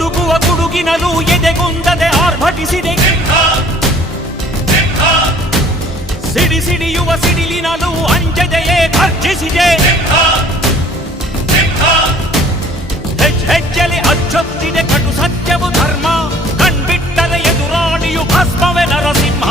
ಗುಡುಗುವ ಗುಡುಗಿನಲ್ಲೂ ಎದೆಗುಂದದೆ ಆರ್ಭಟಿಸಿದೆ. ಸಿಡಿಸಿಡಿಯುವ ಸಿಡಿಲಿನಲ್ಲೂ ಅಂಜದೆಯೇ ಗರ್ಜಿಸಿದೆ. ಹೆಜ್ಜೆಲೆ ಅಚ್ಚೊತ್ತಿದೆ ಕಟು ಸತ್ಯವು ಧರ್ಮ, ಕಣ್ಬಿಟ್ಟರೆ ಎದುರಾಳಿಯು ಭಸ್ಮವೇ ನರಸಿಂಹ.